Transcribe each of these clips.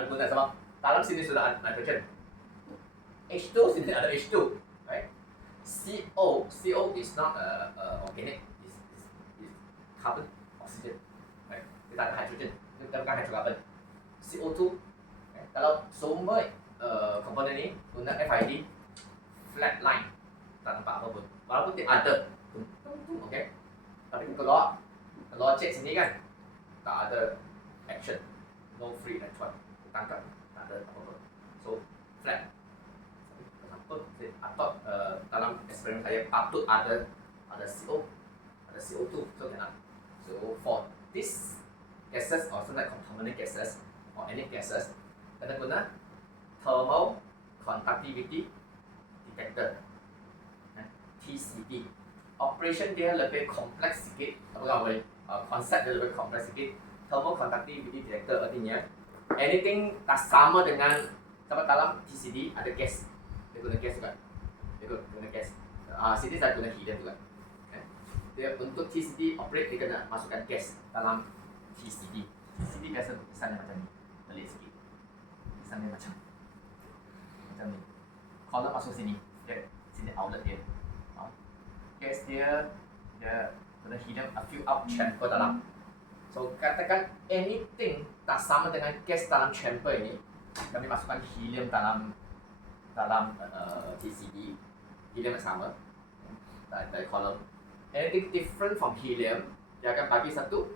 ada guna sebab dalam sini sudah ada nitrogen. H2 sini ada H2, right? CO is not organic, is carbon, oxygen, right? Kita ada hydrogen, kita bukan hydrocarbon. CO2, right? Kalau semua komponen ni guna FID, flat line, tak nampak apa pun. Walaupun dia ada, okay? Tapi kalau cek sini kan, tak ada action, no free electron, tangkap, tak ada apa-apa. So flat. Atau dalam eksperimen saya patut ada CO, ada CO2, so cannot. So for this gases or some like contaminant gases or any gases, kena guna thermal conductivity detector, TCD. Operation dia lebih kompleks sikit, konsep dia lebih kompleks sikit. Thermal conductivity detector artinya anything tak sama dengan sebab dalam TCD ada gas. Dia guna gas juga. Dia guna gas. Sini saya guna helium juga. Dia untuk TCD operate dia kena masukkan gas dalam TCD. TCD biasa tulisannya macam ni. Pelik sikit. Tulisannya macam ni. Column masuk sini. Sini outlet dia. Gas dia guna helium a few out chamber dalam. So katakan anything tak sama dengan gas dalam chamber ini, kami masukkan helium dalam TCD, helium yang sama dari kolom. Anything different from helium, dia akan bagi satu.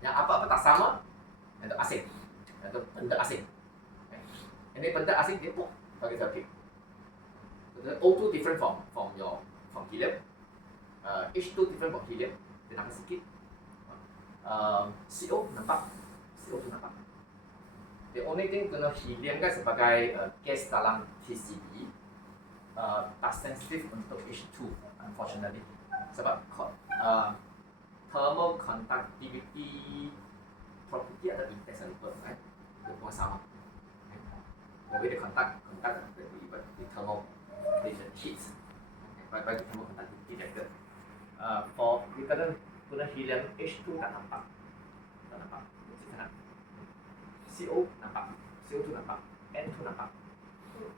Yang apa-apa tak sama, itu asing, itu benda asing. Ini benda asing dia pun bagi satu. O2 different from helium, H2 different from helium, dia nampak sikit. CO nampak, CO2 nampak. The only thing guna helium kan sebagai gas dalam TCD tak sensitif untuk H2 unfortunately sebab thermal conductivity property atau index saya lupa, right? Dia pun sama. The way they conduct the thermal heat by the thermal conductivity detector. For kita guna helium H2 tak nampak. CO nampak, CO2 nampak, N2 nampak.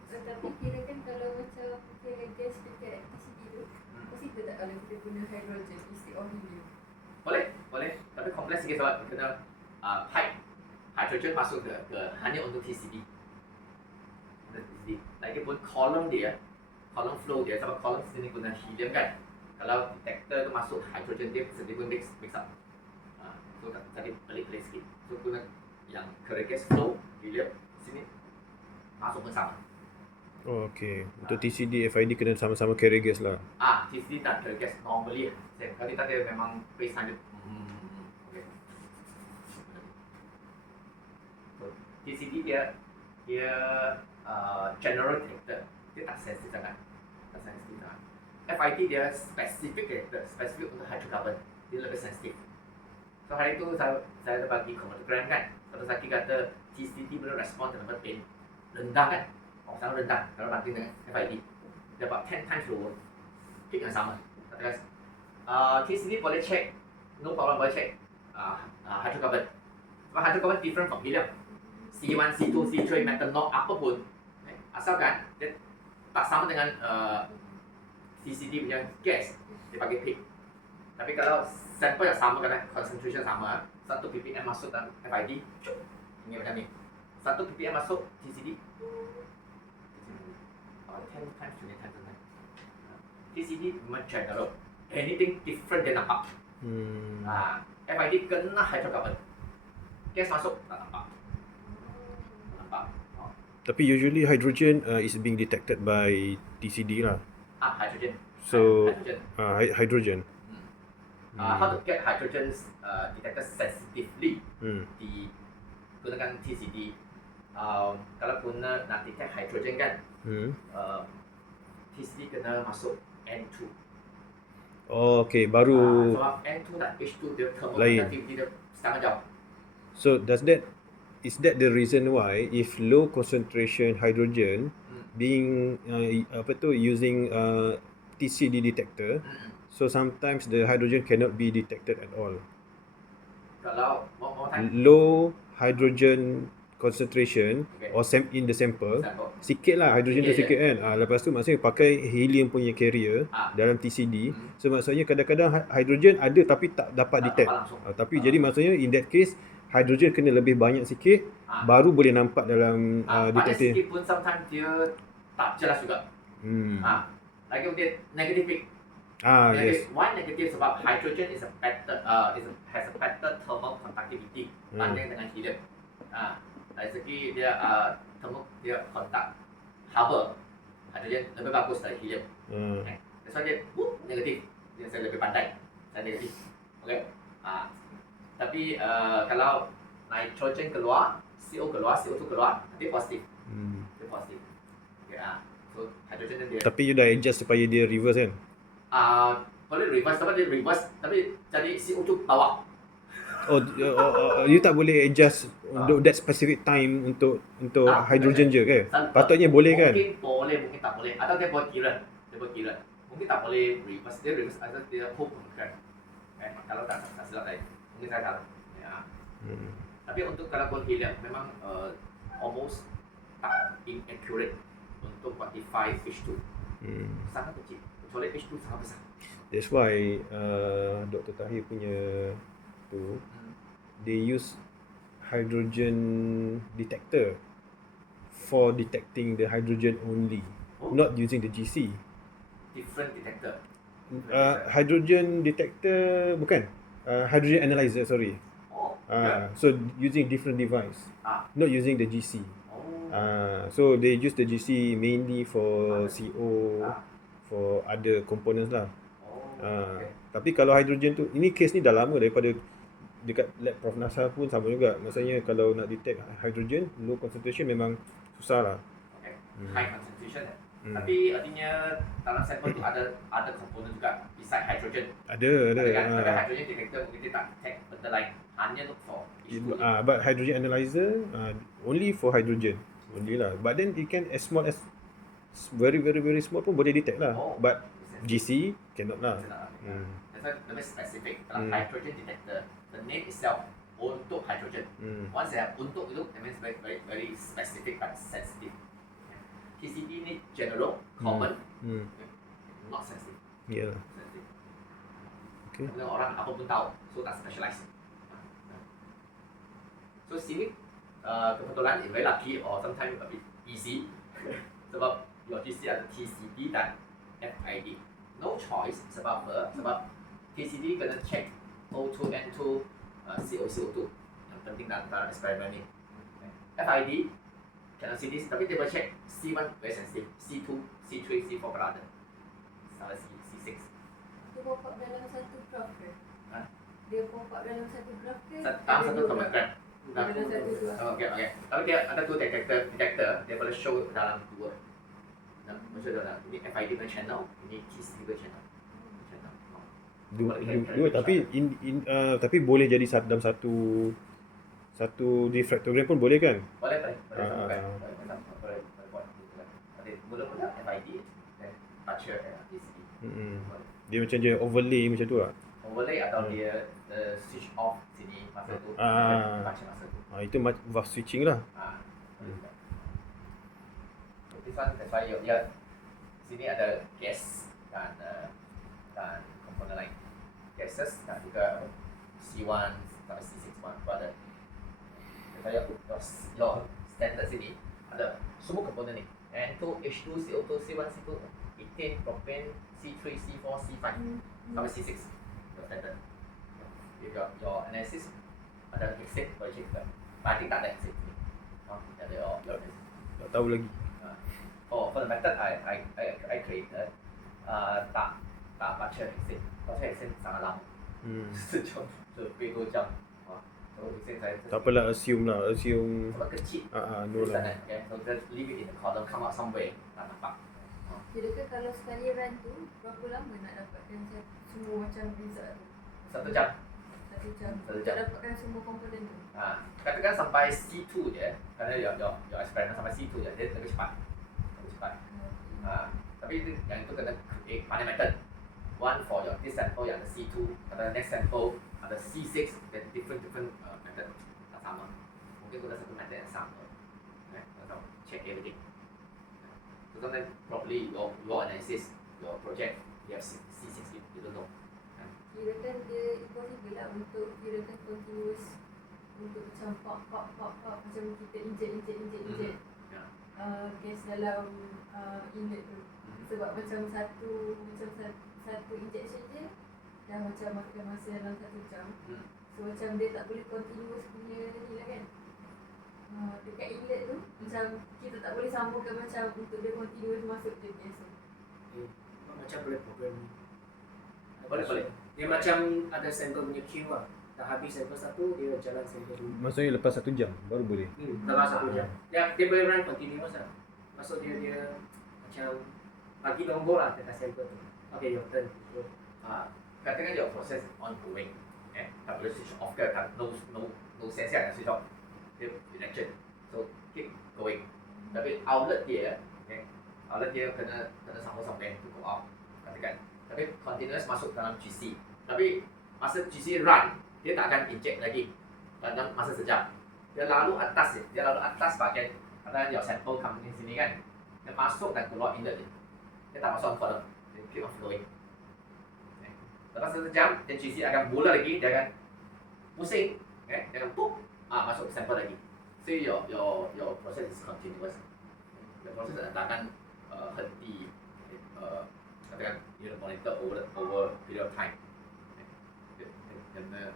Tapi kira kan kalau macam kira gas dekat TCD tu, possible tak kalau kita guna hydrogen instead of helium? Boleh. Tapi kompleks sikit sebab kena pipe hydrogen masuk ke hanya untuk TCD. Lagipun kolom flow dia sebab kolom sini guna helium kan. Kalau detector tu masuk hydrogen dia sedikit pun mix up. So tadi pelik-pelik sikit. So guna yang current gas flow helium sini masuk pun sama. Oh, okay. Untuk TCD, FID kena sama-sama carry gas lah. TCD dan current gas normally kalau kita dia memang base 100. Okay. So, TCD dia general detector, dia tak sensitif sangat. FID dia specific detector, specific untuk hydrocarbon, dia lebih sensitif. So hari itu saya bagi chromatograph kan. Kalau Zaki kata TCD boleh respon dengan lebih rendah kan? Sangat rendah kalau banding dengan FID. Dia dapat 10 times lower. Peak yang sama. Katakan TCD boleh check, no problem boleh check hydrocarbon. Sebab hydrocarbon different from helium. C1, C2, C3, methanol apapun, asalkan dia tak sama dengan TCD punya gas, dia bagi peak. Tapi kalau sampel yang sama, kadang concentration sama, 1 ppm masuk dalam FID, ini macam ni. 1 ppm masuk TCD, 10 times, 20 times. TCD memang general. Anything different dia nampak. FID kena hydrocarbon. Gas masuk, tak nampak. Tapi usually hydrogen is being detected by TCD lah. Hydrogen. So, hydrogen. hydrogen. How to get hydrogen detected sensitively di gunakan TCD. Kalau guna nak detect hydrogen kan, TCD kena masuk N2. Oh, okay. Baru sebab N2 dan H2 dia thermal lain. conductivity dia sangat jauh. So is that the reason why if low concentration hydrogen being using TCD detector, so sometimes the hydrogen cannot be detected at all? Kalau mau tanya low hydrogen concentration okay. or in the sample, Sampel. sikit lah hydrogen tu Sikit sikit kan. Lepas tu maksudnya pakai helium punya carrier dalam TCD. So maksudnya kadang-kadang hydrogen ada tapi tak dapat detect. Tapi jadi maksudnya in that case hydrogen kena lebih banyak sikit baru boleh nampak dalam banyak detektor. sikit pun sometimes dia tak jelas juga. Lagi dia negatif. Yes. One negative sebab hydrogen is a better has a better thermal conductivity banding dengan helium. Dari segi dia dia kontak harbor hydrogen lebih bagus dari helium. That's why dia negatif. Dia saya lebih pandai. Saya negatif. Okay. Tapi kalau nitrogen keluar, CO keluar, CO2 keluar, dia positif. Dia positif. Okay. So hydrogen dia. Tapi you dah adjust supaya dia reverse kan? Boleh reverse, tapi dia reverse tapi jadi CO2 bawah. You tak boleh adjust untuk that specific time untuk hydrogen je ke? Patutnya boleh kan? Mungkin boleh, mungkin tak boleh. Atau dia buat kira. Mungkin tak boleh reverse. Dia reverse atau dia hook kan. Kalau tak silap tadi. Mungkin saya salah. Ya. Tapi untuk kalau buat helium memang almost tak inaccurate untuk quantify H2. Sangat kecil. Kecuali H2 sangat besar. That's why Dr. Tahir punya tu they use hydrogen detector for detecting the hydrogen only, not using the GC. Different detector. Hydrogen detector bukan. Hydrogen analyzer, sorry. So using different device, not using the GC. So they use the GC mainly for CO, for other components lah. Tapi kalau hydrogen tu, ini case ni dah lama daripada dekat lab Prof NASA pun sama juga. Maksudnya kalau nak detect hydrogen low concentration memang susah lah. High concentration. Tapi artinya dalam sampel tu ada komponen juga beside hydrogen. Ada. Tapi hydrogen detector mungkin dia tak detect benda lain. Hanya look for H2. But hydrogen analyzer only for hydrogen only lah. But then it can as small as very small pun boleh detect lah. But GC cannot lah. That's why lebih specific. Kalau hydrogen detector, the name itself untuk hydrogen. Once they have untuk itu, that means very specific but sensitive. TCD ni general, common, not sensitive. Yeah. Sensitive. Okay. Kerana orang apa pun tahu, so tak specialize. So sini kebetulan very lucky or sometimes a bit easy sebab your GC ada TCD dan FID. No choice sebab TCD kena check O2, N2, CO2 yang penting dalam eksperimen ni. FID cannot see this tapi dia boleh check C1 very sensitive, C2, C3, C4 berada. Sampai C6. Dia pop up dalam satu graf ke? Dia pop up dalam satu graf ke? Dalam satu comment graph. Dalam satu graf. Okay. Tapi dia ada dua detector, dia boleh show dalam dua. Maksud dalam ini FID punya channel, ini TCD punya channel. Dua tapi tapi boleh jadi dalam satu diffractogram pun boleh kan? Boleh buat. Mula-mula FID dan Archer TCD. Dia macam dia overlay macam tu lah. Overlay atau dia switch off sini masa tu. Baca masa tu. Itu valve switching lah. This one that's why ya sini ada gas dan komponen lain. Gases dan juga C1 sampai C6 pada. Saya your standard sini ada semua komponen ni. N2, H2, CO2, C1, C2, ethane, propane, C3, C4, C5 sampai C6. Your standard. If your analysis ada exit boleh check kan. I think tak ada exit ni. Ada your analysis. Tak tahu lagi. For the method I created, tak baca exit. Baca exit sangat lama. Sejam, lebih 2 jam. So exit saya. Tak apalah, assume. Sebab kecil. No lah. Okay, so just leave it in the column, come out somewhere, tak nampak. Kira-kira kalau sekali run tu, berapa lama nak dapatkan semua macam result tu? 1 jam. 1 jam. Satu jam. Untuk dapatkan semua komponen tu. Katakan sampai C2 je, kerana your experiment sampai C2 je, dia lebih cepat. Tapi yang itu kena create mana method. one for your this sample yang ada C2, ada next sample ada C6, dan different method tak sama. Mungkin guna satu method yang sama. Untuk check everything. So sometimes probably your analysis, your project, you have C6, you don't know. Kirakan dia impossible lah untuk kirakan continuous untuk macam pop macam kita inject gas dalam inlet tu. Sebab macam satu injection je dah macam makan masa dalam 1 jam. So macam dia tak boleh continuous punya ni lah kan. Dekat inlet tu macam kita tak boleh sambungkan macam untuk dia continuous masuk je gas tu. Macam boleh program ni. Boleh. Dia macam ada sampel punya queue lah. Dah habis sampel 1, dia jalan sampel 2. Maksudnya lepas 1 jam baru boleh. Dalam 1 jam. Dia boleh run continuous lah. Maksud dia macam bagi nombor lah dekat sampel tu. Okay, your turn. Katakan your process ongoing, tak boleh switch off ke, no sense kan switch off. Dia reaction, so keep going. Tapi outlet dia kena sampai to go out, katakan. Tapi continuous masuk dalam GC. Tapi masa GC run, dia tak akan inject lagi dalam masa sejam. Dia lalu atas bahagian katakan your sample company sini kan, dia masuk dan keluar inlet dia tak masuk column, dia keep on flowing. Lepas 1 jam, dan GC akan mula lagi, dia akan pusing, dia akan pop, masuk sample lagi. So your process is continuous. Your process tak akan henti. Katakan you monitor over period of time. Kena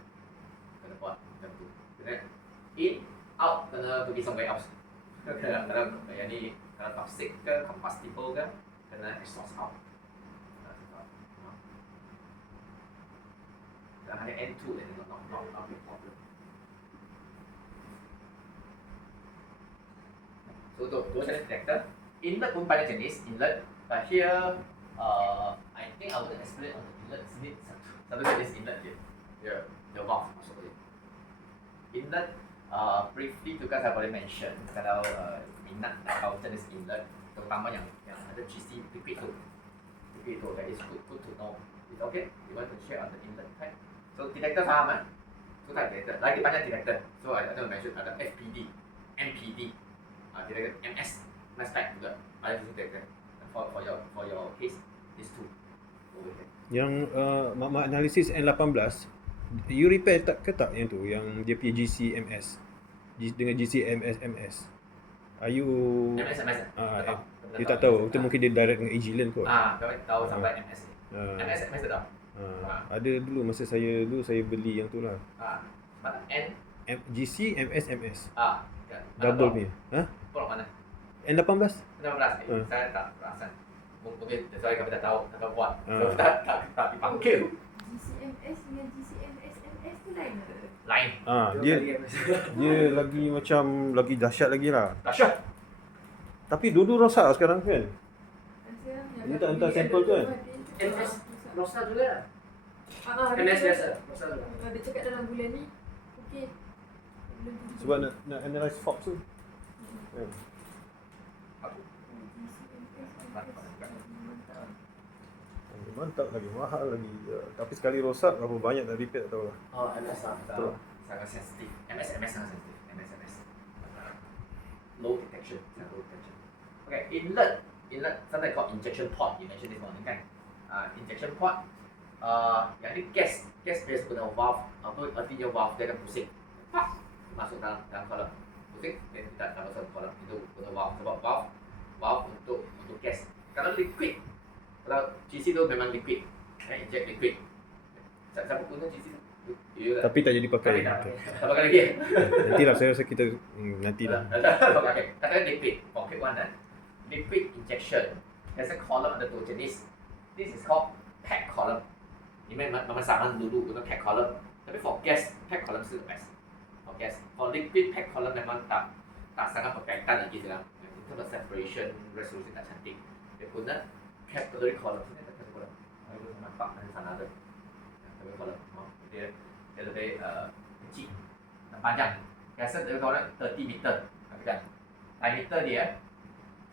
buat macam tu. Kena in, out, kena pergi somewhere else. Kena yang ni, kena toxic ke, combustible ke, kena exhaust out. Hanya N2 dan not big problem. So dua jenis detector. Inlet pun banyak jenis inlet, but here I think I would explain on the inlet. Sini satu jenis inlet je. The valve masuk je. Inlet briefly juga saya boleh mention kalau minat nak tahu jenis inlet, terutama yang ada GC liquid tu. That is good to know. It's okay. You want to share on the inlet type? So detector faham kan? So type detector. Lagi banyak detector. So I don't mention ada FPD, MPD, detector MS, mass spec juga. Ada detector. For your case, these two. Over here. Yang Mak analisis N18, you repair tak yang tu, yang dia punya GC-MS dengan GC-MS. Are you MS. you tak tahu, itu mungkin dia direct dengan Agilent kot. Kau tahu sampai MS. MS tak tahu. Ada dulu masa saya beli yang tu lah. Mana N? GC, MS. Kan. Double punya. Pulak mana? N18. 16. Saya tak perasan. Mungkin saya kami tak tahu, tak buat. So tak dipanggil. GCMS dengan GCMS tu lain ke? Lain. Dia lagi macam lagi dahsyat lagi lah. Dahsyat. Tapi dulu rosak sekarang kan. Hantar sampel tu kan. MS Rosa juga. MS biasa. Rosa juga. Dia cakap dalam bulan ni, okey. Sebab nak analyse fault tu. Mantap lagi, mahal lagi. Tapi sekali rosak, berapa banyak nak repair tak tahu lah. MS sangat sensitif. MS sangat sensitif. MS. Low detection. Okay, inlet. Sometimes called injection port. You mentioned this morning kan. Injection port. Yang ni gas base guna valve. Artinya valve dia akan pusing. Masuk dalam kolom. Pusing, dia tidak masuk kolom. Itu guna valve. Sebab valve untuk gas. Kalau liquid, kalau GC tu memang liquid, inject liquid. Siapa guna GC tu? Tapi tak jadi pakai. Tak pakai lagi. Nantilah, saya rasa kita nantilah. Okay, katakan liquid, pocket one dan liquid injection. There's a column ada dua jenis. This is called pack column. Ini memang sama dulu guna pack column. Tapi for gas, pack column still the best. For gas, for liquid pack column memang tak sangat berkaitan lagi dengan itu separation, resolution tak cantik. Dia guna capillary column. Ini ada capillary column. Kalau nampak ada sana ada capillary column. Dia lebih kecil dan panjang. Biasa dia kalau 30 meter, kan? Diameter dia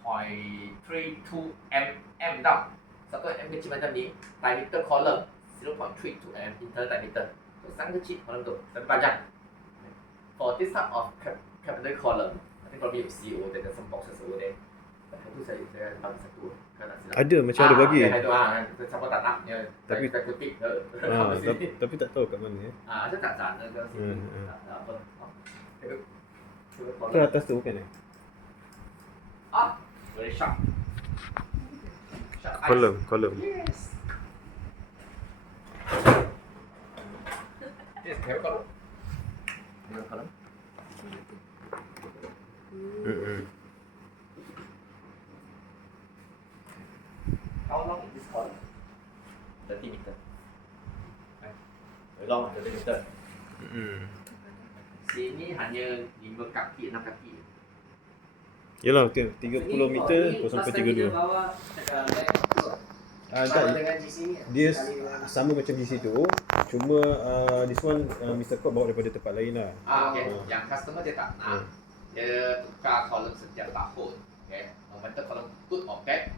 0.32 mm down. satu mm kecil macam ni, diameter column 0.32 mm internal diameter. So sangat kecil column tu, sangat panjang. For this type of capillary column, I think probably you see over there, there's some boxes over there. Itu saya bagi satu, kan tak silap. Ada macam ada bagi. Itu siapa tak nak, ya. Tapi- saya kutip. Tapi tak tahu kat mana ya. Saya tak sana ke sini. Tak apa. Ke atas tu bukan eh? Very sharp. Sharp eyes. Column. Yes. Yes, have a column. Have a column. How long is this column? 30 meter. Very long, 30 meter. Sini hanya 5 kaki, 6 kaki. Yalah, 30 meter Last 0.32. time kita bawa dekat sama Tak, dengan di sini. dia sekali dengan- sama macam di situ. Cuma this one Mr. Scott bawa daripada tempat lain lah. Okay. Yang customer dia tak nak. Dia tukar kolom setiap tahun. Okay. No matter kolom good or bad,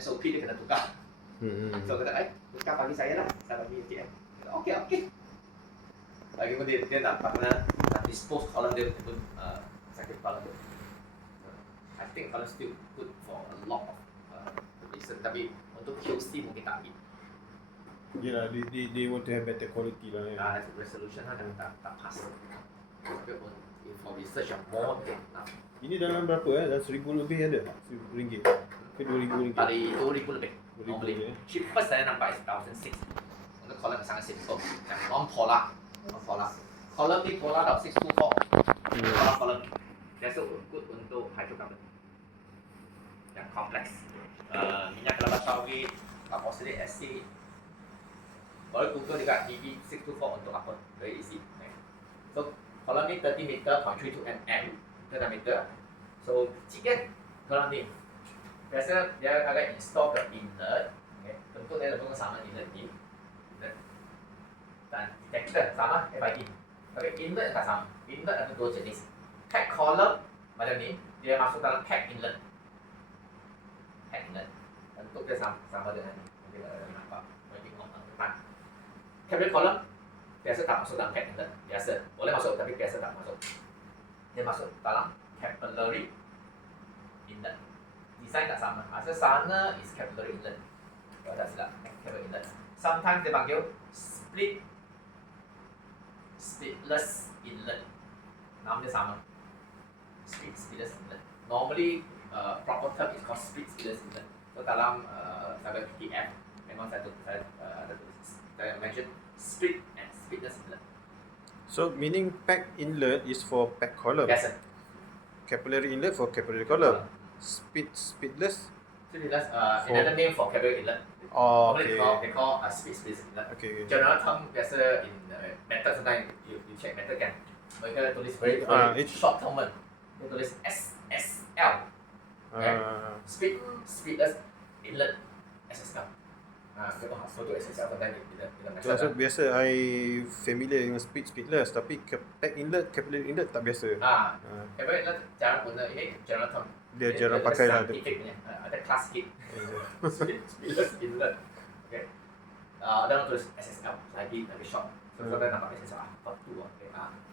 SOP dia kena tukar. So kata, tukar bagi saya lah. Saya bagi ATM. Okay. Lagi pun dia tak pernah nak dispose kolom dia pun sakit kepala dia. I think kolom still good for a lot of reason. Tapi untuk QC mungkin tak hit. Yalah, they want to have better quality lah ya. Resolution lah tak pas. Tapi pun for research yang more than enough. Ini dalam berapa Dalam 1,000 lebih ada? RM1,000 ke RM2,000? Dari 2,000 lebih. 2,000 Normally. lebih, Cheapest saya nampak is 1,006. Untuk column yang sangat simple. Yang non-polar. Column ni polar tau, 624. Polar column. Biasa good untuk hydrocarbon. Yang kompleks. Minyak kelapa sawit, carboxylic acid. Boleh Google dekat DB 624 untuk apa? Very easy. So, column ni 30 meter, 0.32 mm per diameter. So, kecil kan column ni. Biasa dia akan install ke inlet. Okay. Bentuk dia pun sama inlet ni. Dan detector sama FID. Tapi inlet tak sama. Inlet ada dua jenis. Pack column macam ni, dia masuk dalam pack inlet. Pack inlet. Bentuk dia sama dengan ni. Mungkin ada nampak. Mungkin depan. Capillary column biasa tak masuk dalam pack inlet. Biasa boleh masuk tapi biasa tak masuk. Dia masuk dalam capillary inlet. Design tak sama. Asal sana is capillary inlet. Kalau tak silap, capillary inlet. Sometimes dia panggil splitless inlet. Nama dia sama. Splitless inlet. Normally proper term is called splitless inlet. So dalam cyber PTF memang saya ada tulis. Saya mention split and splitless inlet. So meaning pack inlet is for pack column. Biasa. Capillary inlet for capillary column. Spitless. Splitless another name for capillary inlet. Oh, Normally okay. they call splitless inlet. Okay. General term biasa in method sometimes you check method kan. Mereka tulis very it's- short term one. Dia tulis SSL. Splitless inlet SSL. Kita faham betul SSL sometimes bila So, method. biasa I familiar dengan spitless tapi pack inlet, capillary inlet tak biasa. Capillary inlet jarang guna ini general term. Dia jarang pakai lah. Scientific punya. Ada class kit. Splitless inlet. Okay. Ada orang tulis SSL lagi lebih short. So kita nampak SSL apa tu? Okay.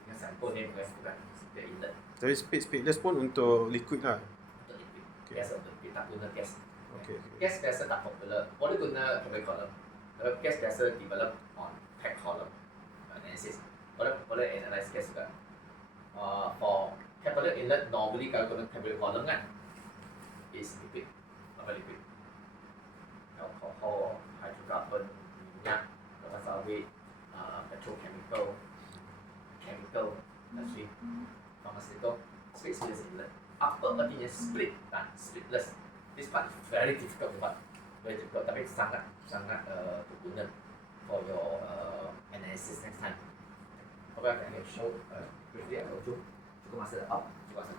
Yang sample name bukan dia inlet. Tapi spitless pun untuk liquid lah. Untuk liquid. Biasa untuk liquid tak guna gas. Okay. Gas biasa tak popular. Boleh guna capillary column. Tapi gas biasa develop on pack column analysis. Boleh analyze gas juga. For capillary inlet normally kalau guna capillary column kan is liquid. Apa liquid? Alcohol, hydrocarbon, minyak, kelapa sawit, petrochemical, chemical, industry, pharmaceutical, splitless inlet. Apa artinya split dan splitless? This part is very difficult to buat. Very difficult tapi sangat berguna for your analysis next time. Okay, I can show briefly. Cukup masa dah. Cukup masa.